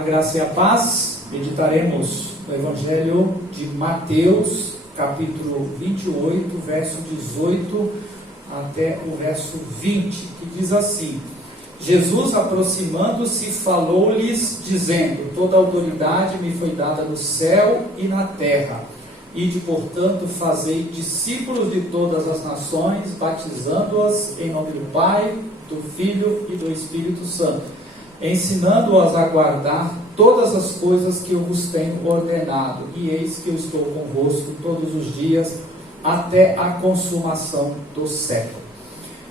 A graça e a paz. Meditaremos no Evangelho de Mateus, capítulo 28, verso 18 até o verso 20, que diz assim: Jesus, aproximando-se, falou-lhes, dizendo: toda autoridade me foi dada no céu e na terra. Ide, portanto, fazei discípulos de todas as nações, batizando-as em nome do Pai, do Filho e do Espírito Santo, ensinando-as a guardar todas as coisas que eu vos tenho ordenado. E eis que eu estou convosco todos os dias, até a consumação do século.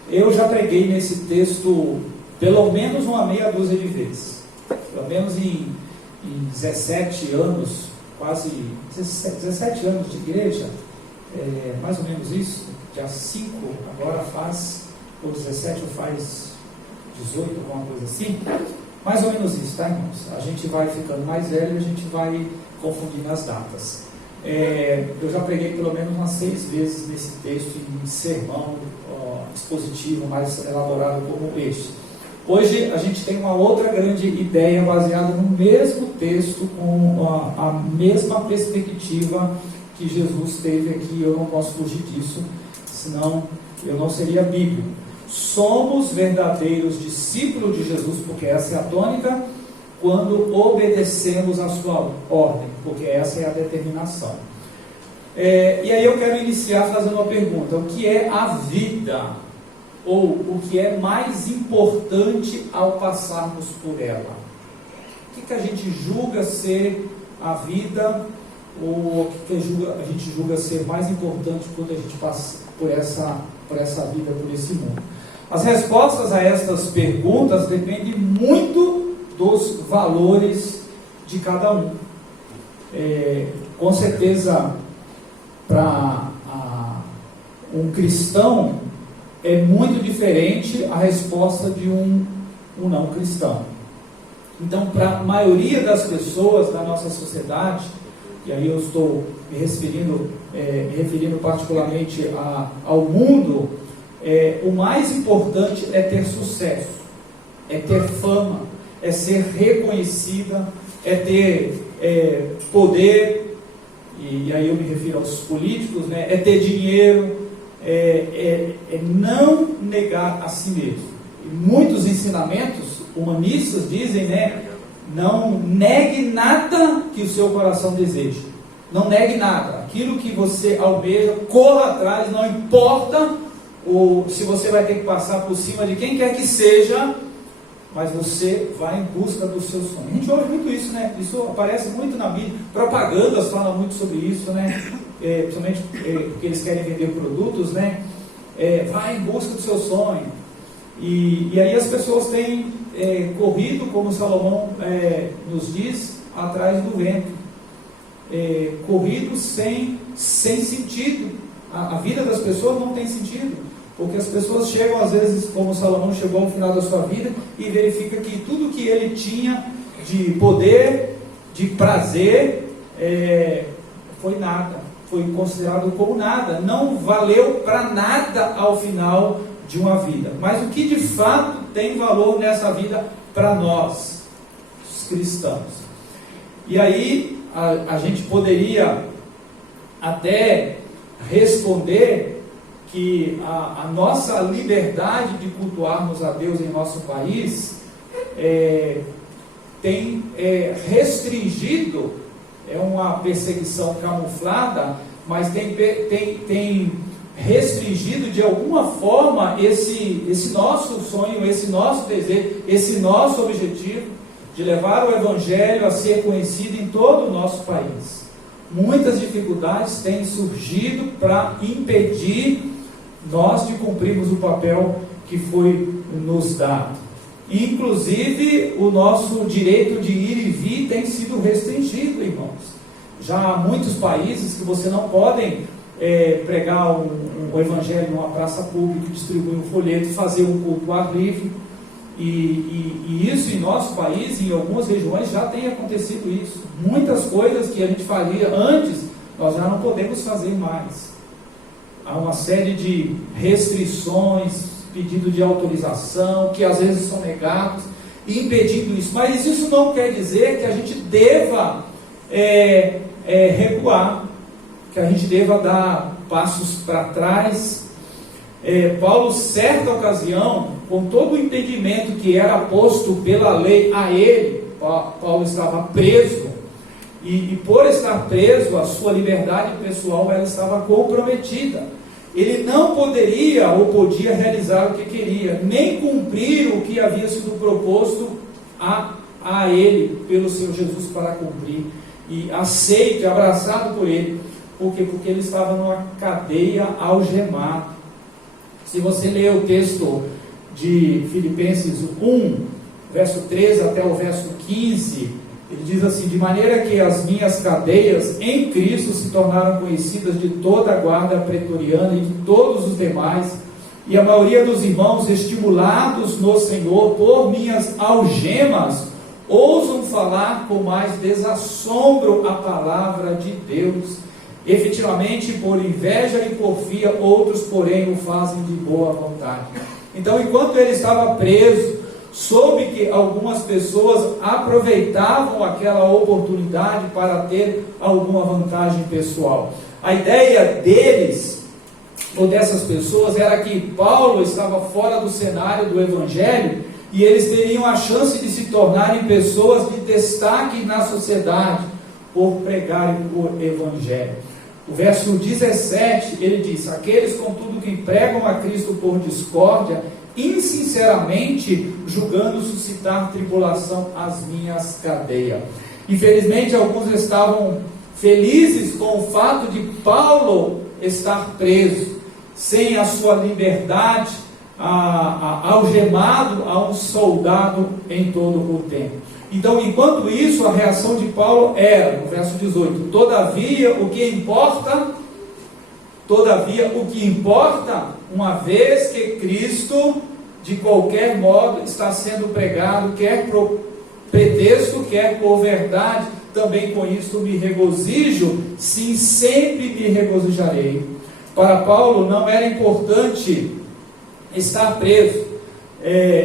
Eu já preguei nesse texto pelo menos uma meia dúzia de vezes, pelo menos em 17 anos, quase 17 anos de igreja, mais ou menos isso, já 5, agora faz, ou 17 ou faz 18, alguma coisa assim, mais ou menos isso, tá, irmãos? A gente vai ficando mais velho e a gente vai confundindo as datas. Eu já preguei pelo menos umas 6 vezes nesse texto, em sermão expositivo mais elaborado como este. Hoje a gente tem uma outra grande ideia baseada no mesmo texto, com a mesma perspectiva que Jesus teve aqui. Eu não posso fugir disso, senão eu não seria bíblico. Somos verdadeiros discípulos de Jesus, porque essa é a tônica, quando obedecemos a sua ordem, porque essa é a determinação. E aí eu quero iniciar fazendo uma pergunta: o que é a vida? Ou o que é mais importante ao passarmos por ela? O que a gente julga ser a vida, ou o que a gente julga ser mais importante quando a gente passa por essa vida, por esse mundo? As respostas a estas perguntas dependem muito dos valores de cada um. Com certeza, para um cristão, é muito diferente a resposta de um não cristão. Então, para a maioria das pessoas da nossa sociedade, e aí eu estou me referindo particularmente ao mundo, o mais importante é ter sucesso, é ter fama, é ser reconhecida, é ter poder, e aí eu me refiro aos políticos, né? É ter dinheiro, é não negar a si mesmo. E muitos ensinamentos humanistas dizem, né? Não negue nada que o seu coração deseja. Não negue nada. Aquilo que você almeja, corra atrás, não importa se você vai ter que passar por cima de quem quer que seja, mas você vai em busca do seu sonho. A gente ouve muito isso, né? Isso aparece muito na mídia. Propagandas falam muito sobre isso, né? Principalmente porque eles querem vender produtos, né? Vai em busca do seu sonho. E aí as pessoas têm corrido, como Salomão nos diz, atrás do vento. Corrido sem sentido. A vida das pessoas não tem sentido. Porque as pessoas chegam, às vezes, como Salomão chegou ao final da sua vida, e verifica que tudo que ele tinha de poder, de prazer, foi nada, foi considerado como nada, não valeu para nada ao final de uma vida. Mas o que de fato tem valor nessa vida para nós, os cristãos? E aí a gente poderia até responder que a nossa liberdade de cultuarmos a Deus em nosso país tem restringido, é uma perseguição camuflada, mas tem restringido de alguma forma esse nosso sonho, esse nosso desejo, esse nosso objetivo de levar o Evangelho a ser conhecido em todo o nosso país. Muitas dificuldades têm surgido para impedir nós de cumprirmos o papel que foi nos dado. Inclusive, o nosso direito de ir e vir tem sido restringido, irmãos. Já há muitos países que você não podem pregar o Evangelho numa praça pública, distribuir um folheto, fazer um culto ao ar livre. E isso em nosso país, em algumas regiões, já tem acontecido isso. Muitas coisas que a gente faria antes, nós já não podemos fazer mais. Há uma série de restrições, pedido de autorização, que às vezes são negados. impedindo isso. Mas isso não quer dizer que a gente deva recuar, que a gente deva dar passos para trás. Paulo, certa ocasião, com todo o entendimento que era posto pela lei a ele, Paulo estava preso, e por estar preso, a sua liberdade pessoal ela estava comprometida. Ele não poderia ou podia realizar o que queria, nem cumprir o que havia sido proposto a ele, pelo Senhor Jesus, para cumprir, e aceito e abraçado por ele. Por quê? Porque ele estava numa cadeia algemado. Se você ler o texto de Filipenses 1, verso 13 até o verso 15, ele diz assim: de maneira que as minhas cadeias em Cristo se tornaram conhecidas de toda a guarda pretoriana e de todos os demais, e a maioria dos irmãos, estimulados no Senhor por minhas algemas, ousam falar com mais desassombro a palavra de Deus. Efetivamente, por inveja e porfia, outros, porém, o fazem de boa vontade. Então, enquanto ele estava preso, soube que algumas pessoas aproveitavam aquela oportunidade para ter alguma vantagem pessoal. A ideia deles, ou dessas pessoas, era que Paulo estava fora do cenário do Evangelho e eles teriam a chance de se tornarem pessoas de destaque na sociedade por pregarem o Evangelho. O verso 17, ele diz: aqueles, contudo, que pregam a Cristo por discórdia, insinceramente julgando suscitar tribulação às minhas cadeias. Infelizmente, alguns estavam felizes com o fato de Paulo estar preso, sem a sua liberdade, algemado a um soldado em todo o tempo. Então, enquanto isso, a reação de Paulo era, no verso 18: todavia, o que importa, uma vez que Cristo, de qualquer modo, está sendo pregado, quer por pretexto, quer por verdade, também com isto me regozijo, sim, sempre me regozijarei. Para Paulo não era importante estar preso,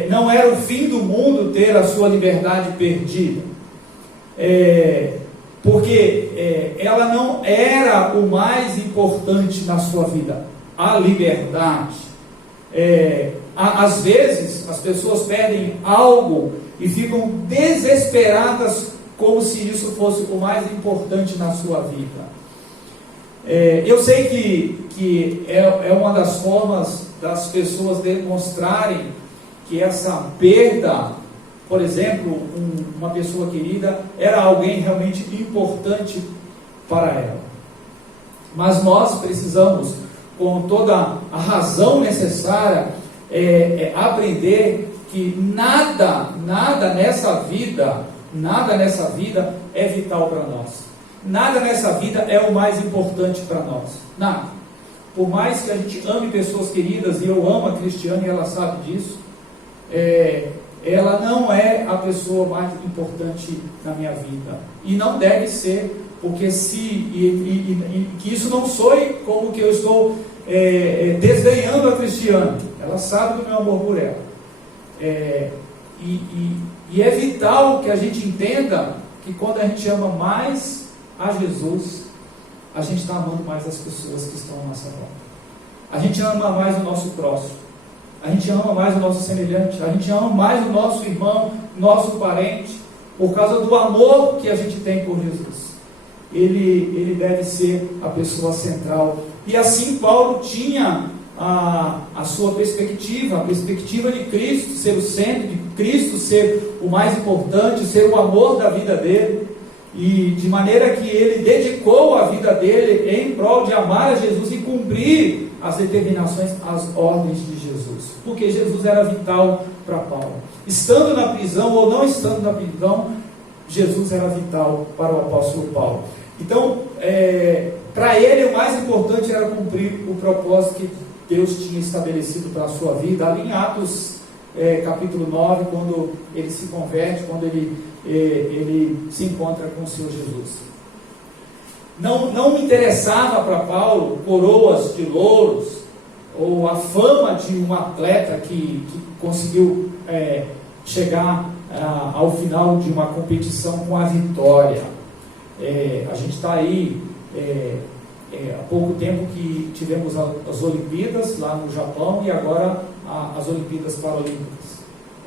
não era o fim do mundo ter a sua liberdade perdida, porque ela não era o mais importante na sua vida, a liberdade. Às vezes as pessoas perdem algo e ficam desesperadas, como se isso fosse o mais importante na sua vida. Eu sei que é uma das formas das pessoas demonstrarem que essa perda, por exemplo, uma pessoa querida, era alguém realmente importante para ela. Mas nós precisamos, com toda a razão necessária, aprender que nada nessa vida é vital para nós. Nada nessa vida é o mais importante para nós. Nada. Por mais que a gente ame pessoas queridas, e eu amo a Cristiane e ela sabe disso, ela não é a pessoa mais importante na minha vida. E não deve ser, porque que isso não soe como que eu estou desdenhando a Cristiane. Ela sabe do meu amor por ela. E é vital que a gente entenda que quando a gente ama mais a Jesus, a gente está amando mais as pessoas que estão à nossa volta. A gente ama mais o nosso próximo, a gente ama mais o nosso semelhante, a gente ama mais o nosso irmão, nosso parente, por causa do amor que a gente tem por Jesus. Ele deve ser a pessoa central. E assim Paulo tinha a sua perspectiva, a perspectiva de Cristo ser o centro, de Cristo ser o mais importante, ser o amor da vida dele, e de maneira que ele dedicou a vida dele em prol de amar a Jesus e cumprir as determinações, as ordens de Jesus, porque Jesus era vital para Paulo. Estando na prisão ou não estando na prisão, Jesus era vital para o apóstolo Paulo. Então, para ele o mais importante era cumprir o propósito que Deus tinha estabelecido para a sua vida. Ali em Atos capítulo 9, quando ele se converte, quando ele se encontra com o Senhor Jesus. Não interessava para Paulo coroas de louros, ou a fama de um atleta que conseguiu chegar ao final de uma competição com a vitória. A gente está aí, há pouco tempo que tivemos as Olimpíadas lá no Japão e agora as Olimpíadas Paralímpicas.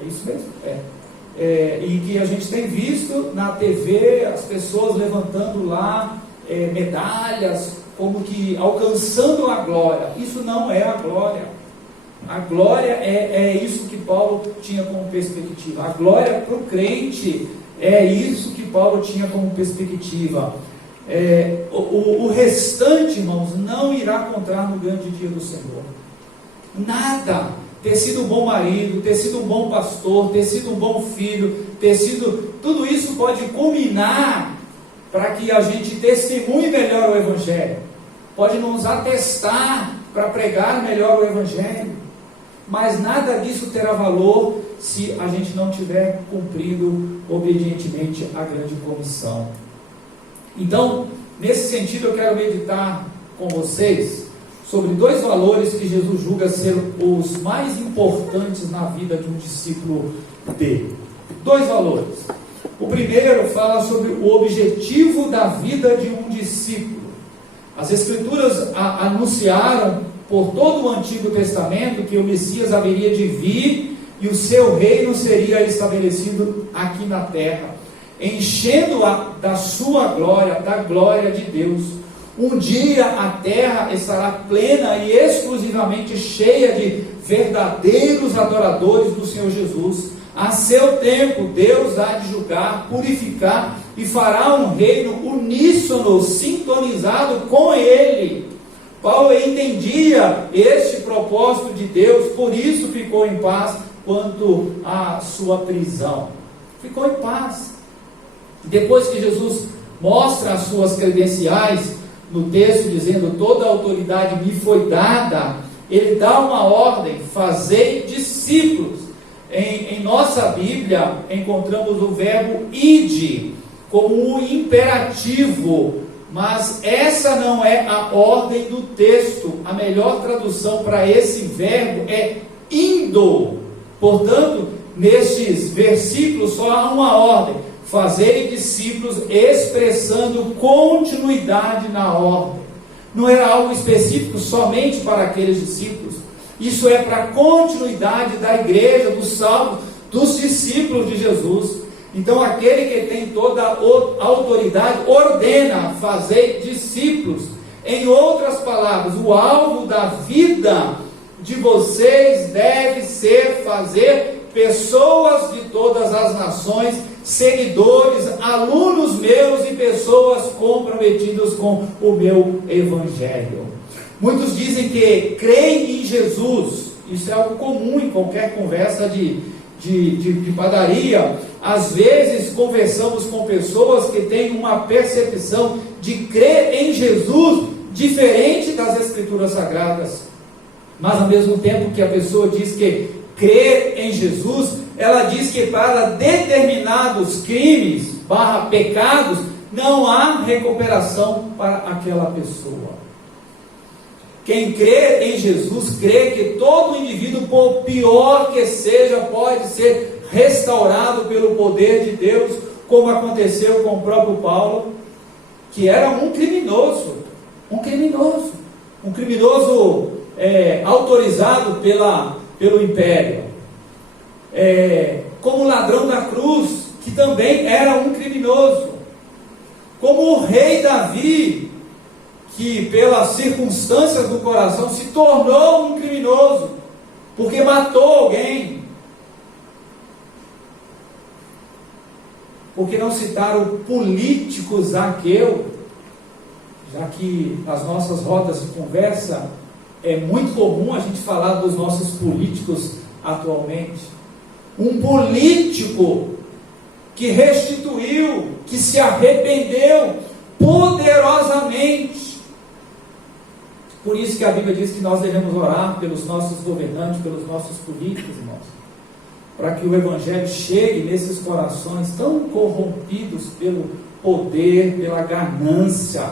É isso mesmo? E que a gente tem visto na TV as pessoas levantando lá medalhas, como que alcançando a glória. Isso não é a glória. A glória é isso que Paulo tinha como perspectiva. A glória para o crente é isso que Paulo tinha como perspectiva. O restante, irmãos, não irá encontrar no grande dia do Senhor. Nada. Ter sido um bom marido, ter sido um bom pastor, ter sido um bom filho, tudo isso pode culminar para que a gente testemunhe melhor o Evangelho, pode nos atestar para pregar melhor o Evangelho, mas nada disso terá valor se a gente não tiver cumprido obedientemente a grande comissão. Então, nesse sentido, eu quero meditar com vocês sobre 2 valores que Jesus julga ser os mais importantes na vida de um discípulo dele. 2 valores. O primeiro fala sobre o objetivo da vida de um discípulo. As Escrituras anunciaram por todo o Antigo Testamento que o Messias haveria de vir e o seu reino seria estabelecido aqui na terra, enchendo-a da sua glória, da glória de Deus. Um dia a terra estará plena e exclusivamente cheia de verdadeiros adoradores do Senhor Jesus. A seu tempo, Deus há de julgar, purificar e fará um reino uníssono, sintonizado com Ele. Paulo entendia este propósito de Deus, por isso ficou em paz quanto à sua prisão. Ficou em paz. Depois que Jesus mostra as suas credenciais, no texto dizendo, toda a autoridade me foi dada, ele dá uma ordem, fazei discípulos. Em nossa Bíblia, encontramos o verbo ide, como um imperativo, mas essa não é a ordem do texto. A melhor tradução para esse verbo é indo. Portanto, nestes versículos só há uma ordem, fazerem discípulos, expressando continuidade na ordem. Não era algo específico somente para aqueles discípulos. Isso é para a continuidade da igreja, dos salvos, dos discípulos de Jesus. Então aquele que tem toda a autoridade ordena fazer discípulos. Em outras palavras, o alvo da vida de vocês deve ser fazer pessoas de todas as nações, seguidores, alunos meus e pessoas comprometidas com o meu Evangelho. Muitos dizem que creem em Jesus. Isso é algo comum em qualquer conversa de padaria. Às vezes conversamos com pessoas que têm uma percepção de crer em Jesus diferente das Escrituras Sagradas. Mas ao mesmo tempo que a pessoa diz que crer em Jesus, ela diz que para determinados crimes, pecados, não há recuperação para aquela pessoa. Quem crê em Jesus, crê que todo indivíduo, por pior que seja, pode ser restaurado pelo poder de Deus, como aconteceu com o próprio Paulo, que era um criminoso autorizado pelo império, como o ladrão da cruz, que também era um criminoso, como o rei Davi, que pelas circunstâncias do coração se tornou um criminoso, porque matou alguém. Por que não citar o político Zaqueu, já que nas nossas rodas de conversa é muito comum a gente falar dos nossos políticos atualmente. Um político que restituiu, que se arrependeu poderosamente. Por isso que a Bíblia diz que nós devemos orar pelos nossos governantes, pelos nossos políticos, irmãos, para que o Evangelho chegue nesses corações tão corrompidos pelo poder, pela ganância,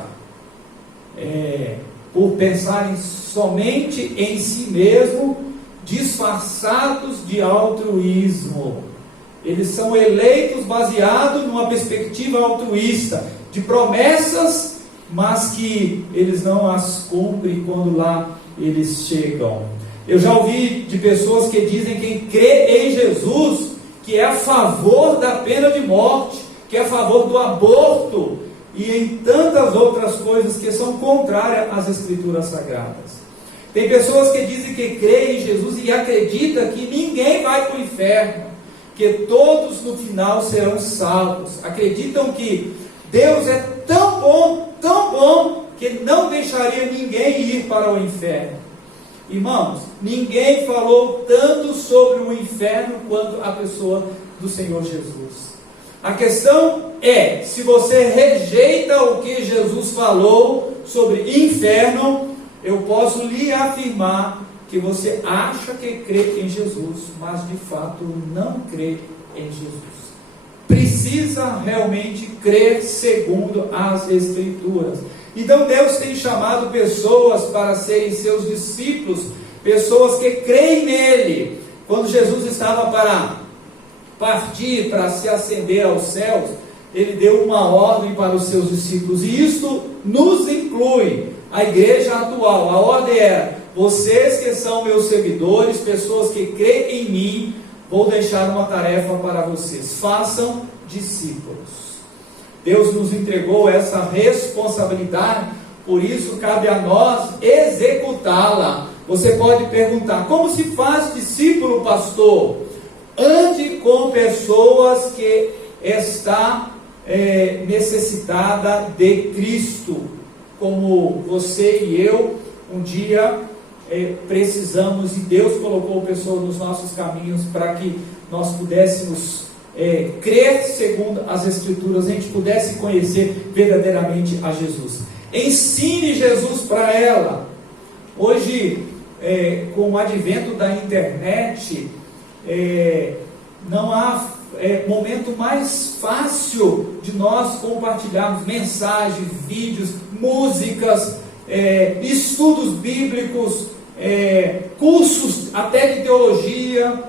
por pensarem somente em si mesmo, disfarçados de altruísmo. Eles são eleitos baseados numa perspectiva altruísta, de promessas, mas que eles não as cumprem quando lá eles chegam. Eu já ouvi de pessoas que dizem que crê em Jesus, que é a favor da pena de morte, que é a favor do aborto, e em tantas outras coisas que são contrárias às Escrituras Sagradas. Tem pessoas que dizem que creem em Jesus e acreditam que ninguém vai para o inferno, que todos no final serão salvos. Acreditam que Deus é tão bom, que não deixaria ninguém ir para o inferno. Irmãos, ninguém falou tanto sobre o inferno quanto a pessoa do Senhor Jesus. A questão é, se você rejeita o que Jesus falou sobre inferno, eu posso lhe afirmar que você acha que crê em Jesus, mas de fato não crê em Jesus. Precisa realmente crer segundo as Escrituras. Então Deus tem chamado pessoas para serem seus discípulos, pessoas que creem nele. Quando Jesus estava para partir, para se ascender aos céus, ele deu uma ordem para os seus discípulos, e isto nos inclui, a igreja atual. A ordem era: vocês que são meus seguidores, pessoas que creem em mim, vou deixar uma tarefa para vocês: façam discípulos. Deus nos entregou essa responsabilidade, por isso cabe a nós executá-la. Você pode perguntar: como se faz discípulo, pastor? Ande com pessoas que estão necessitadas de Cristo, como você e eu um dia precisamos, e Deus colocou pessoas nos nossos caminhos para que nós pudéssemos crer segundo as Escrituras, a gente pudesse conhecer verdadeiramente a Jesus. Ensine Jesus para ela. Hoje, com o advento da internet, não há momento mais fácil de nós compartilharmos mensagens, vídeos, músicas, estudos bíblicos, cursos até de teologia.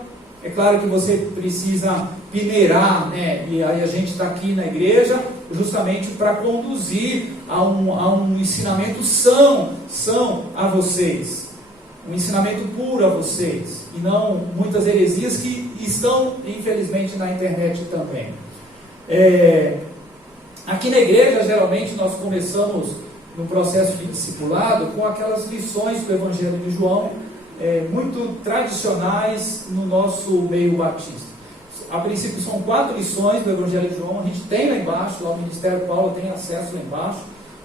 É claro que você precisa peneirar, né? E aí a gente está aqui na igreja justamente para conduzir a um ensinamento são a vocês, um ensinamento puro a vocês, e não muitas heresias que estão infelizmente na internet também. Aqui na igreja geralmente nós começamos no processo de discipulado com aquelas lições do Evangelho de João, muito tradicionais no nosso meio batista. A princípio são 4 lições do Evangelho de João, a gente tem lá embaixo, lá o Ministério Paulo tem acesso lá embaixo,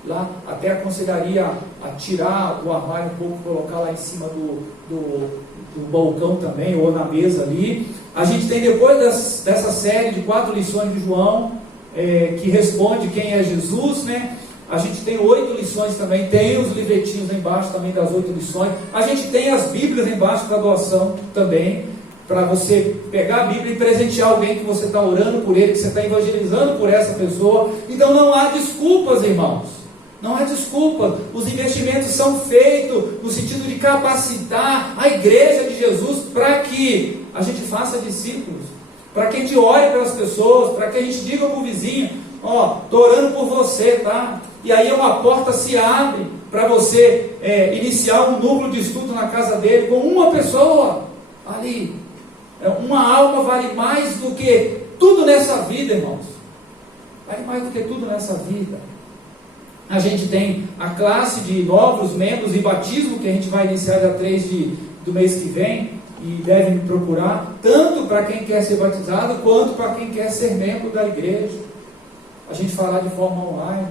lá até aconselharia a tirar o armário um pouco, colocar lá em cima do balcão também, ou na mesa ali. A gente tem depois dessa série de 4 lições de João, que responde quem é Jesus, né? A gente tem 8 lições também, tem os livretinhos lá embaixo também das 8 lições. A gente tem as Bíblias lá embaixo para doação também, para você pegar a Bíblia e presentear alguém que você está orando por ele, que você está evangelizando por essa pessoa. Então não há desculpas, irmãos. Não há desculpas. Os investimentos são feitos no sentido de capacitar a igreja de Jesus para que a gente faça discípulos, para que a gente ore pelas pessoas, para que a gente diga para o vizinho: estou orando por você, tá? E aí uma porta se abre para você iniciar um núcleo de estudo na casa dele com uma pessoa ali. Uma alma vale mais do que tudo nessa vida, irmãos. Vale mais do que tudo nessa vida. A gente tem a classe de novos membros e batismo, que a gente vai iniciar dia 3 do mês que vem, e deve me procurar, tanto para quem quer ser batizado, quanto para quem quer ser membro da igreja. A gente falar de forma online.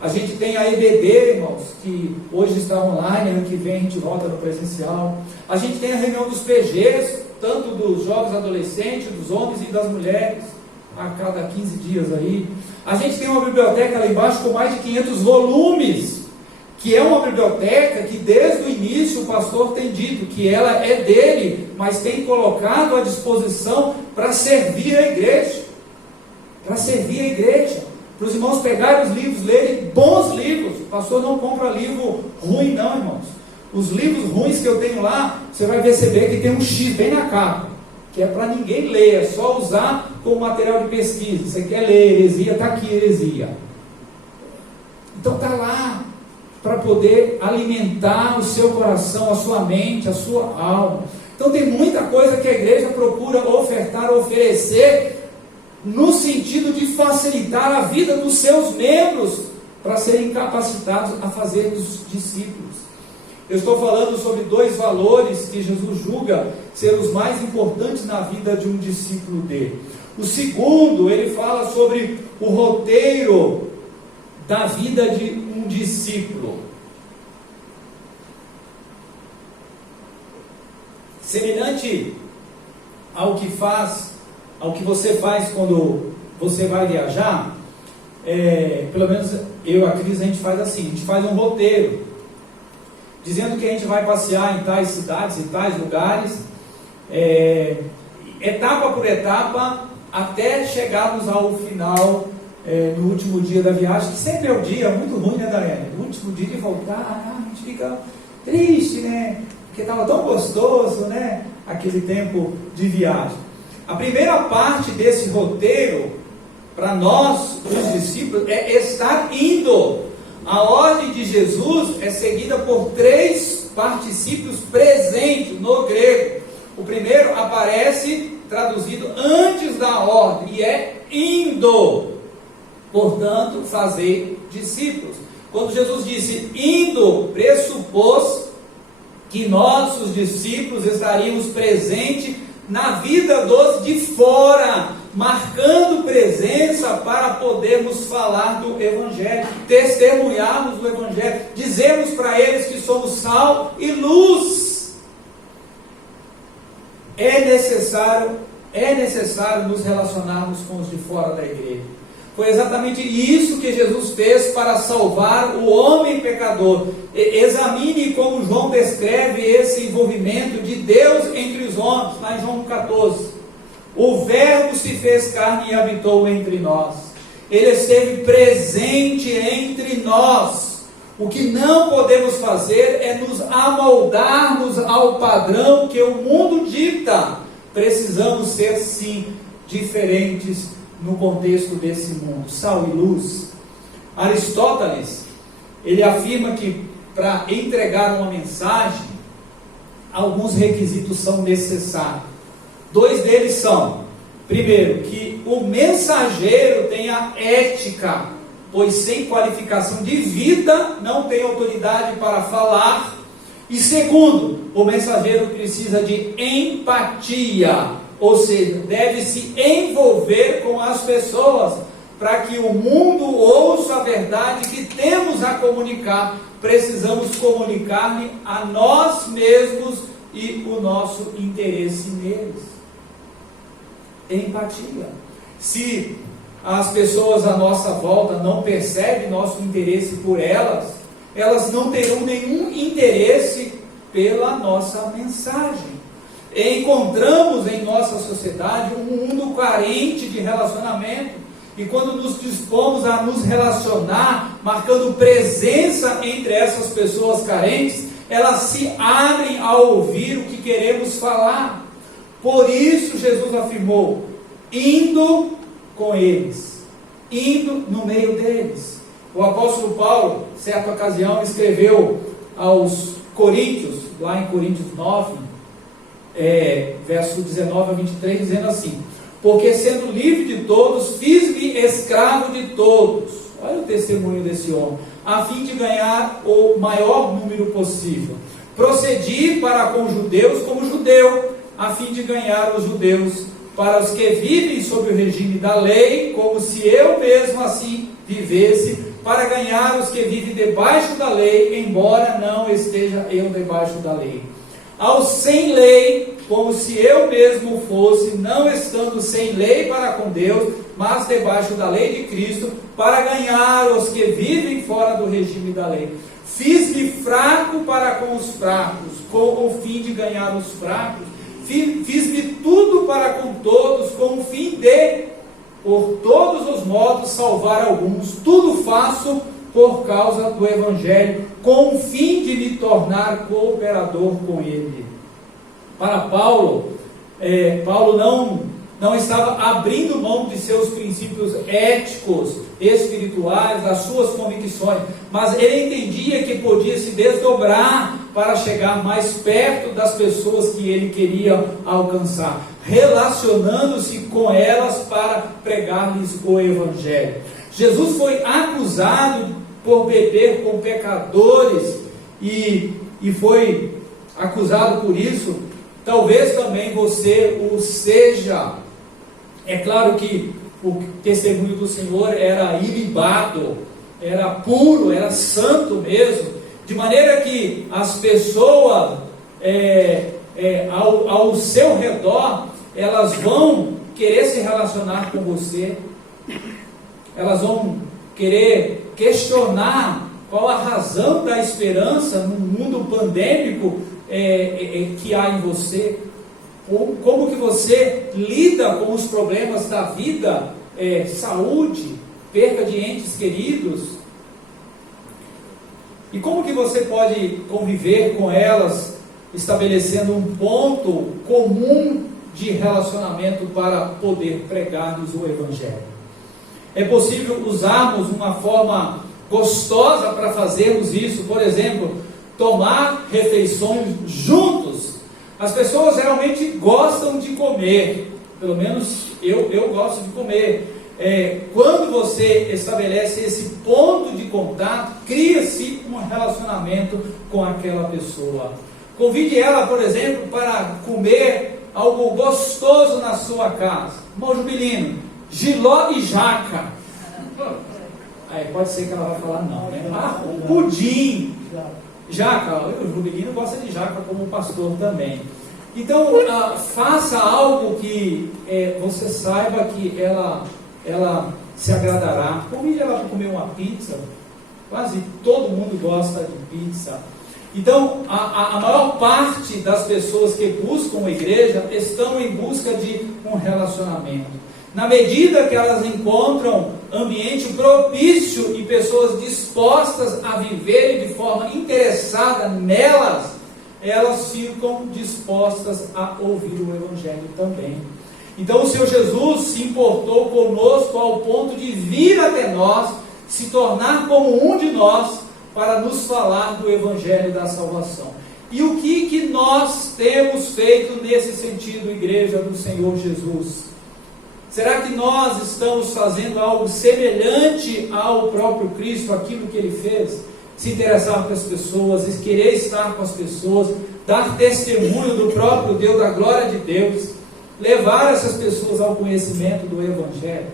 A gente tem a EBD, irmãos, que hoje está online, ano que vem a gente volta no presencial. A gente tem a reunião dos PGs, tanto dos jovens adolescentes, dos homens e das mulheres, a cada 15 dias aí. A gente tem uma biblioteca lá embaixo com mais de 500 volumes, que é uma biblioteca que desde o início o pastor tem dito que ela é dele, mas tem colocado à disposição para servir a igreja. Para servir a igreja. Para os irmãos pegarem os livros, lerem bons livros. O pastor não compra livro ruim não, irmãos. Os livros ruins que eu tenho lá, você vai perceber que tem um X bem na capa. que é para ninguém ler, é só usar como material de pesquisa. Você quer ler heresia, está aqui heresia. Então está lá para poder alimentar o seu coração, a sua mente, a sua alma. Então tem muita coisa que a igreja procura ofertar, oferecer, no sentido de facilitar a vida dos seus membros, para serem capacitados a fazer os discípulos. Eu estou falando sobre 2 valores que Jesus julga ser os mais importantes na vida de um discípulo dele. O segundo, ele fala sobre o roteiro da vida de um discípulo. Semelhante ao que você faz quando você vai viajar, pelo menos eu e a Cris, a gente faz assim, a gente faz um roteiro, dizendo que a gente vai passear em tais cidades, em tais lugares, etapa por etapa, até chegarmos ao final, no último dia da viagem, que sempre é um dia muito ruim, né, Daiane? No último dia de voltar, a gente fica triste, né? Porque estava tão gostoso, né? Aquele tempo de viagem. A primeira parte desse roteiro, para nós, os discípulos, é estar indo. A ordem de Jesus é seguida por 3 particípios presentes no grego. O primeiro aparece traduzido antes da ordem, e é indo. Portanto, fazer discípulos. Quando Jesus disse indo, pressupôs que nós, os discípulos, estaríamos presentes na vida dos de fora, marcando presença para podermos falar do Evangelho, testemunharmos do Evangelho, dizermos para eles que somos sal e luz. É necessário nos relacionarmos com os de fora da igreja. Foi exatamente isso que Jesus fez para salvar o homem pecador. Examine como João descreve esse envolvimento de Deus entre os homens, lá em João 14. O Verbo se fez carne e habitou entre nós. Ele esteve presente entre nós. O que não podemos fazer é nos amoldarmos ao padrão que o mundo dita. Precisamos ser, sim, diferentes no contexto desse mundo. Sal e luz. Aristóteles, ele afirma que para entregar uma mensagem, alguns requisitos são necessários. 2 deles são: primeiro, que o mensageiro tenha ética, pois sem qualificação de vida não tem autoridade para falar. E segundo, o mensageiro precisa de empatia, ou seja, deve se envolver com as pessoas, para que o mundo ouça a verdade que temos a comunicar. Precisamos comunicar a nós mesmos e o nosso interesse neles. Empatia. Se as pessoas à nossa volta não percebem nosso interesse por elas, elas não terão nenhum interesse pela nossa mensagem. Encontramos em nossa sociedade um mundo carente de relacionamento, e quando nos dispomos a nos relacionar, marcando presença entre essas pessoas carentes, elas se abrem a ouvir o que queremos falar. Por isso Jesus afirmou: indo com eles, indo no meio deles. O apóstolo Paulo, certa ocasião, escreveu aos Coríntios, lá em Coríntios 9, verso 19 a 23, dizendo assim: porque sendo livre de todos, fiz-me escravo de todos. Olha o testemunho desse homem. A fim de ganhar o maior número possível. Procedi para com os judeus como judeu, a fim de ganhar os judeus. Para os que vivem sob o regime da lei, como se eu mesmo assim vivesse, para ganhar os que vivem debaixo da lei, embora não esteja eu debaixo da lei. Aos sem lei, como se eu mesmo fosse, não estando sem lei para com Deus, mas debaixo da lei de Cristo, para ganhar os que vivem fora do regime da lei. Fiz-me fraco para com os fracos, com o fim de ganhar os fracos. Fiz-me tudo para com todos, com o fim de, por todos os modos, salvar alguns. Tudo faço por causa do Evangelho, com o fim de me tornar cooperador com ele. Para Paulo, Paulo não estava abrindo mão de seus princípios éticos, espirituais, das suas convicções, mas ele entendia que podia se desdobrar para chegar mais perto das pessoas que ele queria alcançar, relacionando-se com elas para pregar-lhes o Evangelho. Jesus foi acusado por beber com pecadores e foi acusado por isso. Talvez também você o seja. É claro que o testemunho do Senhor era ilibado, era puro, era santo mesmo, de maneira que as pessoas ao seu redor, elas vão querer se relacionar com você, elas vão querer questionar qual a razão da esperança no mundo pandêmico que há em você. Como que você lida com os problemas da vida, saúde, perda de entes queridos, e como que você pode conviver com elas, estabelecendo um ponto comum de relacionamento para poder pregar-lhes o Evangelho. É possível usarmos uma forma gostosa para fazermos isso, por exemplo, tomar refeições juntos. As pessoas realmente gostam de comer, pelo menos eu gosto de comer. Quando você estabelece esse ponto de contato, cria-se um relacionamento com aquela pessoa. Convide ela, por exemplo, para comer algo gostoso na sua casa. Irmão Jubilino, jiló e jaca. Aí pode ser que ela vai falar não, né? Pudim. Jaca, o Jubilino gosta de jaca como pastor também. Então, faça algo que você saiba que ela se agradará. Convide ela para comer uma pizza. Quase todo mundo gosta de pizza. Então, a maior parte das pessoas que buscam a igreja estão em busca de um relacionamento. Na medida que elas encontram ambiente propício e pessoas dispostas a viverem de forma interessada nelas, elas ficam dispostas a ouvir o Evangelho também. Então o Senhor Jesus se importou conosco ao ponto de vir até nós, se tornar como um de nós, para nos falar do Evangelho da salvação. E o que nós temos feito nesse sentido, igreja do Senhor Jesus? Será que nós estamos fazendo algo semelhante ao próprio Cristo, aquilo que Ele fez? Se interessar pelas pessoas, querer estar com as pessoas, dar testemunho do próprio Deus, da glória de Deus, levar essas pessoas ao conhecimento do Evangelho.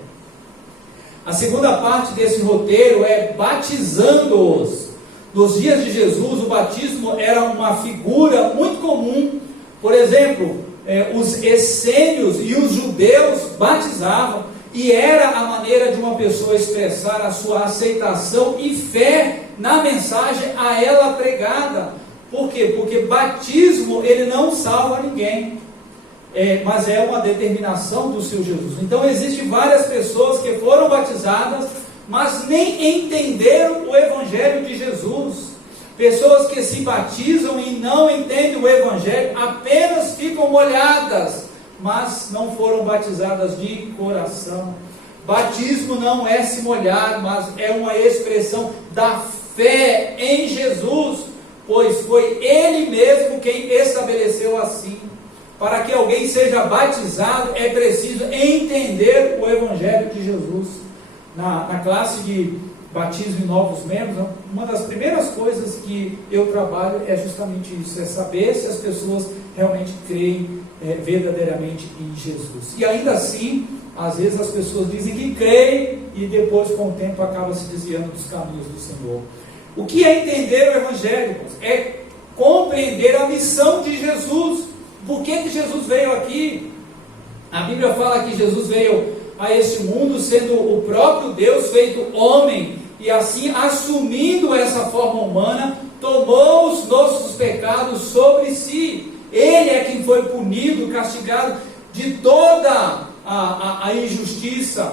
A segunda parte desse roteiro é batizando-os. Nos dias de Jesus, o batismo era uma figura muito comum. Por exemplo, os essênios e os judeus batizavam, e era a maneira de uma pessoa expressar a sua aceitação e fé na mensagem a ela pregada. Por quê? Porque batismo, ele não salva ninguém, mas é uma determinação do Senhor Jesus. Então existem várias pessoas que foram batizadas, mas nem entenderam o Evangelho de Jesus. Pessoas que se batizam e não entendem o Evangelho, apenas ficam molhadas, mas não foram batizadas de coração. Batismo não é se molhar, mas é uma expressão da fé em Jesus, pois foi Ele mesmo quem estabeleceu assim. Para que alguém seja batizado, é preciso entender o Evangelho de Jesus. Na classe de batismo e novos membros, uma das primeiras coisas que eu trabalho é justamente isso, é saber se as pessoas realmente creem verdadeiramente em Jesus. E ainda assim, às vezes as pessoas dizem que creem e depois com o tempo acabam se desviando dos caminhos do Senhor. O que é entender o Evangelho? É compreender a missão de Jesus. Por que Jesus veio aqui? A Bíblia fala que Jesus veio a este mundo sendo o próprio Deus feito homem, e assim, assumindo essa forma humana, tomou os nossos pecados sobre si. Ele é quem foi punido, castigado de toda a injustiça.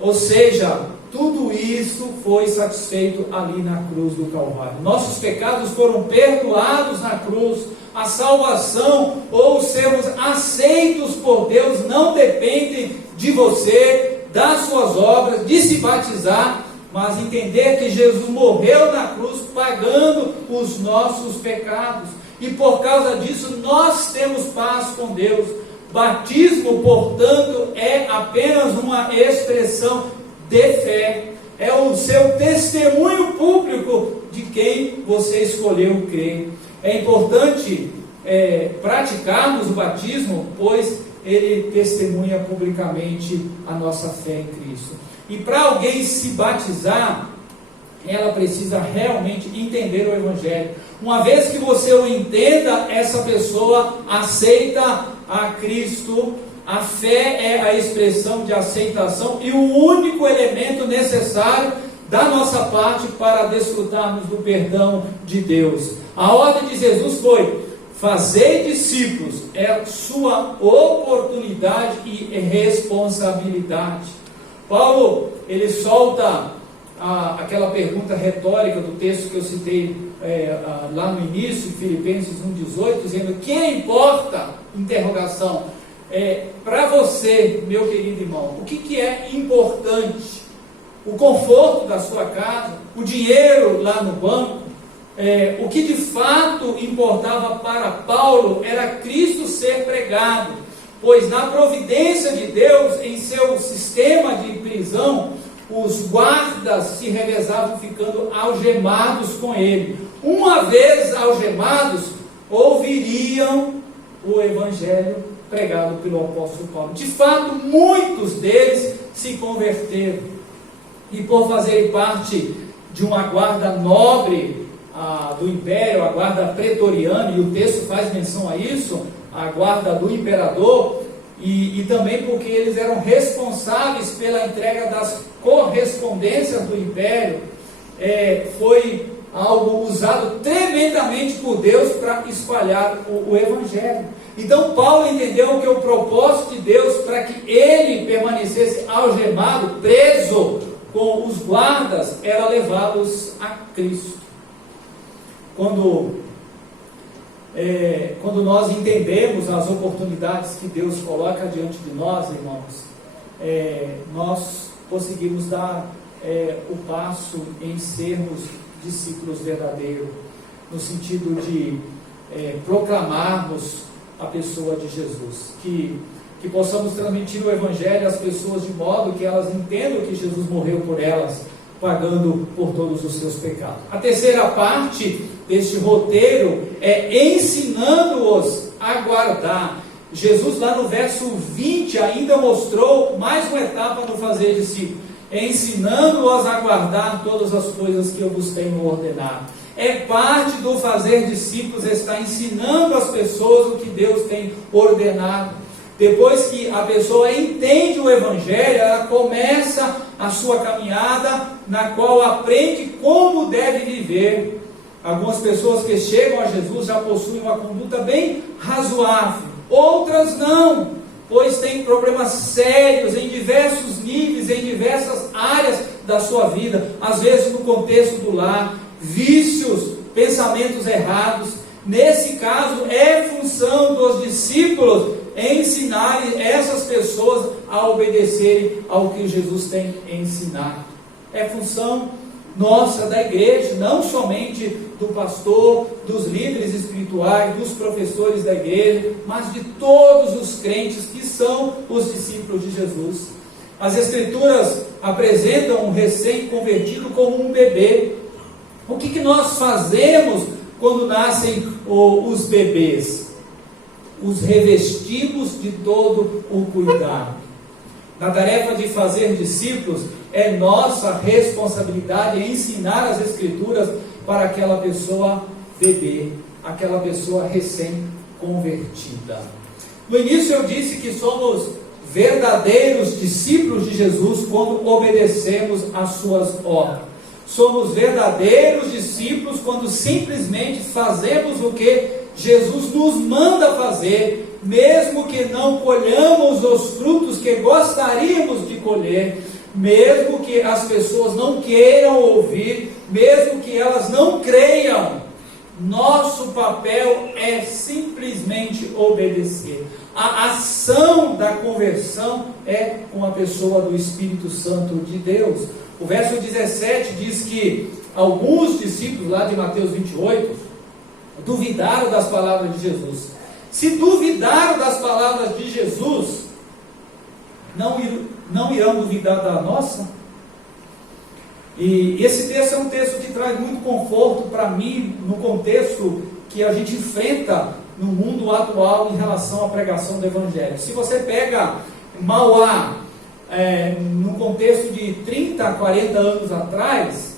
Ou seja, tudo isso foi satisfeito ali na cruz do Calvário. Nossos pecados foram perdoados na cruz. A salvação ou sermos aceitos por Deus não depende de você, das suas obras, de se batizar, mas entender que Jesus morreu na cruz pagando os nossos pecados. E por causa disso nós temos paz com Deus. Batismo, portanto, é apenas uma expressão de fé. É o seu testemunho público de quem você escolheu crer. É importante praticarmos o batismo, pois ele testemunha publicamente a nossa fé em Cristo. E para alguém se batizar, ela precisa realmente entender o Evangelho. Uma vez que você o entenda, essa pessoa aceita a Cristo. A fé é a expressão de aceitação e o único elemento necessário da nossa parte para desfrutarmos do perdão de Deus. A ordem de Jesus foi: fazer discípulos, é sua oportunidade e responsabilidade. Paulo, ele solta aquela pergunta retórica do texto que eu citei lá no início, Filipenses 1,18, dizendo: que importa? Interrogação. Para você, meu querido irmão, o que é importante? O conforto da sua casa, o dinheiro lá no banco? O que de fato importava para Paulo era Cristo ser pregado, pois na providência de Deus, em seu sistema de prisão, os guardas se revezavam ficando algemados com ele. Uma vez algemados, ouviriam o Evangelho pregado pelo apóstolo Paulo. De fato, muitos deles se converteram, e por fazerem parte de uma guarda nobre do império, a guarda pretoriana, e o texto faz menção a isso, a guarda do imperador, e também porque eles eram responsáveis pela entrega das correspondências do império, foi algo usado tremendamente por Deus para espalhar o Evangelho. Então Paulo entendeu que o propósito de Deus para que ele permanecesse algemado, preso com os guardas, era levá-los a Cristo. Quando nós entendemos as oportunidades que Deus coloca diante de nós, irmãos, nós conseguimos dar o passo em sermos discípulos verdadeiros, no sentido de proclamarmos a pessoa de Jesus, que possamos transmitir o Evangelho às pessoas de modo que elas entendam que Jesus morreu por elas, pagando por todos os seus pecados. A terceira parte deste roteiro é ensinando-os a guardar. Jesus, lá no verso 20, ainda mostrou mais uma etapa no fazer discípulo, ensinando-os a guardar todas as coisas que eu vos tenho ordenado. Parte do fazer discípulos, está ensinando as pessoas o que Deus tem ordenado. Depois que a pessoa entende o Evangelho, ela começa a sua caminhada, na qual aprende como deve viver. Algumas pessoas que chegam a Jesus já possuem uma conduta bem razoável, outras não, pois têm problemas sérios em diversos níveis, em diversas áreas da sua vida, às vezes no contexto do lar, vícios, pensamentos errados. Nesse caso, é função dos discípulos ensinarem essas pessoas a obedecerem ao que Jesus tem ensinado. É função nossa, da igreja, não somente do pastor, dos líderes espirituais, dos professores da igreja, mas de todos os crentes que são os discípulos de Jesus. As Escrituras apresentam um recém-convertido como um bebê. O que nós fazemos quando nascem os bebês? Os revestimos de todo o cuidado. Na tarefa de fazer discípulos, é nossa responsabilidade ensinar as Escrituras para aquela pessoa bebê, aquela pessoa recém-convertida. No início eu disse que somos verdadeiros discípulos de Jesus quando obedecemos às suas ordens. Somos verdadeiros discípulos quando simplesmente fazemos o que Jesus nos manda fazer, mesmo que não colhamos os frutos que gostaríamos de colher, mesmo que as pessoas não queiram ouvir, mesmo que elas não creiam, Nosso papel é simplesmente obedecer. A ação da conversão é com a pessoa do Espírito Santo de Deus. O verso 17 diz que alguns discípulos lá de Mateus 28 duvidaram das palavras de Jesus. Se duvidaram das palavras de Jesus, não irão duvidar da nossa? E esse texto é um texto que traz muito conforto para mim, no contexto que a gente enfrenta no mundo atual em relação à pregação do Evangelho. Se você pega Mauá, no contexto de 30, 40 anos atrás,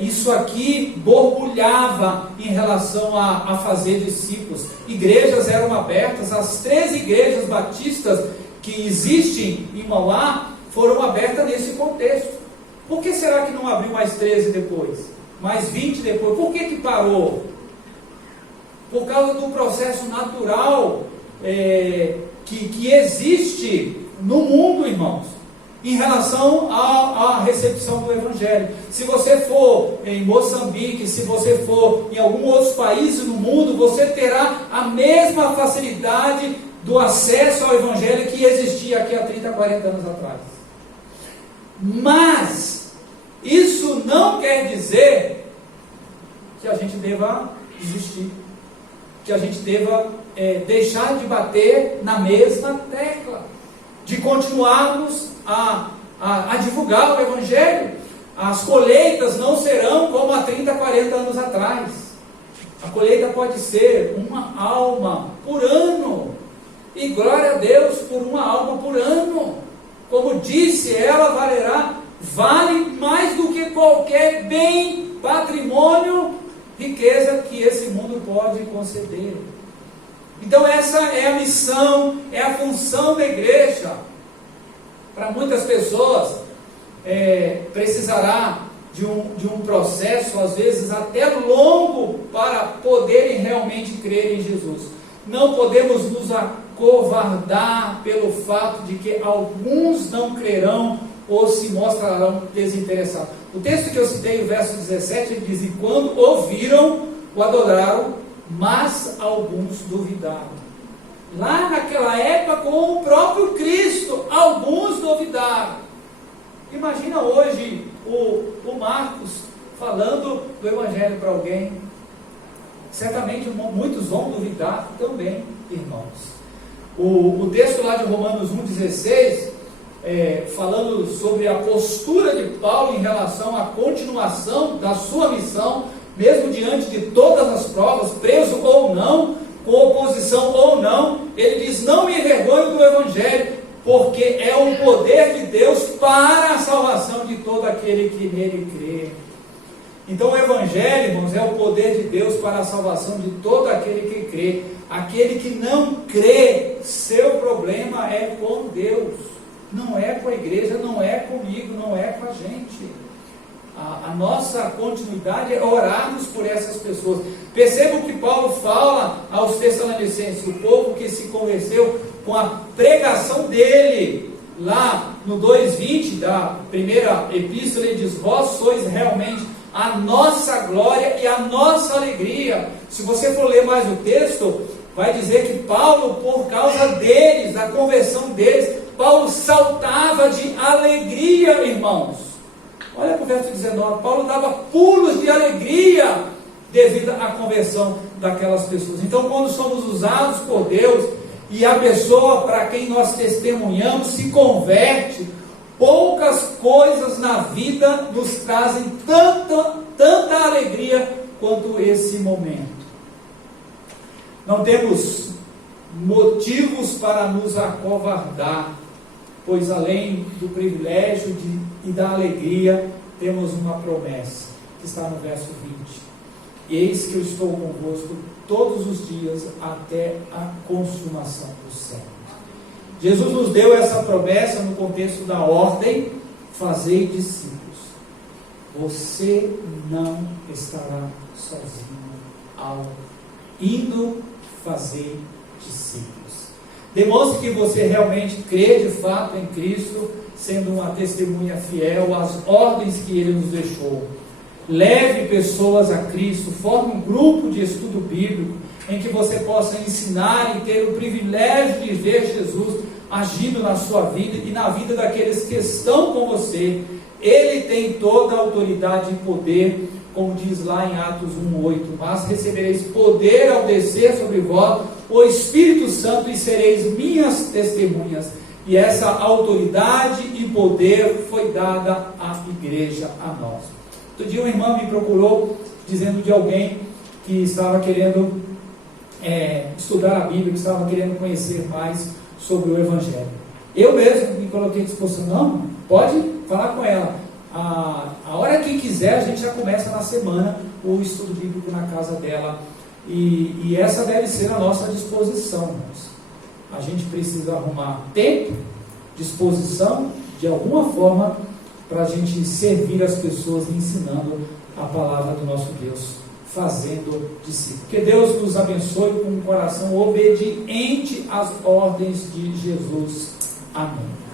isso aqui borbulhava em relação a fazer discípulos. Igrejas eram abertas, as 13 igrejas batistas que existem em Mauá foram abertas nesse contexto. Por que será que não abriu mais 13 depois? Mais 20 depois? Por que parou? Por causa do processo natural que existe no mundo, irmãos, em relação à recepção do Evangelho. Se você for em Moçambique, se você for em algum outro país no mundo, você terá a mesma facilidade do acesso ao Evangelho que existia aqui há 30, 40 anos atrás. Mas isso não quer dizer que a gente deva desistir, que a gente deva deixar de bater na mesma tecla, de continuarmos a divulgar o Evangelho. As colheitas não serão como há 30, 40 anos atrás. A colheita pode ser uma alma por ano, e glória a Deus por uma alma por ano. Como disse ela, vale mais do que qualquer bem, patrimônio, riqueza que esse mundo pode conceder. Então essa é a missão, é a função da igreja. Para muitas pessoas, precisará de um processo, às vezes até longo, para poderem realmente crer em Jesus. Não podemos nos acovardar pelo fato de que alguns não crerão ou se mostrarão desinteressados. O texto que eu citei, o verso 17, ele diz: e quando ouviram, o adoraram, mas alguns duvidaram. Lá naquela época, com o próprio Cristo, alguns duvidaram. Imagina hoje o Marcos falando do Evangelho para alguém. Certamente muitos vão duvidar também, irmãos. O texto lá de Romanos 1,16, falando sobre a postura de Paulo em relação à continuação da sua missão, mesmo diante de todas as provas, preso ou não, com oposição ou não, ele diz: não me envergonho do Evangelho, porque é o poder de Deus para a salvação de todo aquele que nele crê. Então o Evangelho, irmãos, é o poder de Deus para a salvação de todo aquele que crê. Aquele que não crê, seu problema é com Deus, não é com a igreja, não é comigo, não é com a gente. A nossa continuidade é orarmos por essas pessoas. Percebam que Paulo fala aos Tessalonicenses, o povo que se converteu com a pregação dele, lá no 2,20 da primeira epístola, ele diz: vós sois realmente a nossa glória e a nossa alegria. Se você for ler mais o texto, vai dizer que Paulo, por causa deles, da conversão deles, Paulo saltava de alegria, irmãos. Olha para o verso 19, Paulo dava pulos de alegria devido à conversão daquelas pessoas. Então, quando somos usados por Deus e a pessoa para quem nós testemunhamos se converte, poucas coisas na vida nos trazem tanta alegria quanto esse momento. Não temos motivos para nos acovardar, pois além do privilégio e da alegria, temos uma promessa, que está no verso 20. Eis que eu estou convosco todos os dias até a consumação do século. Jesus nos deu essa promessa no contexto da ordem: fazei discípulos. Você não estará sozinho ao indo fazer discípulos. Demonstre que você realmente crê de fato em Cristo, sendo uma testemunha fiel às ordens que Ele nos deixou. leve pessoas a Cristo, forme um grupo de estudo bíblico, em que você possa ensinar e ter o privilégio de ver Jesus agindo na sua vida e na vida daqueles que estão com você. Ele tem toda a autoridade e poder, como diz lá em Atos 1:8, mas recebereis poder ao descer sobre vós o Espírito Santo e sereis minhas testemunhas. E essa autoridade e poder foi dada à igreja, a nós. Outro dia uma irmã me procurou dizendo de alguém que estava querendo estudar a Bíblia, que estava querendo conhecer mais sobre o Evangelho. Eu mesmo me coloquei à disposição. Não, pode falar com ela. A hora que quiser, a gente já começa na semana o estudo bíblico na casa dela. E essa deve ser a nossa disposição, irmãos. A gente precisa arrumar tempo, disposição, de alguma forma, para a gente servir as pessoas ensinando a palavra do nosso Deus, fazendo discípulos. Que Deus nos abençoe com um coração obediente às ordens de Jesus. Amém.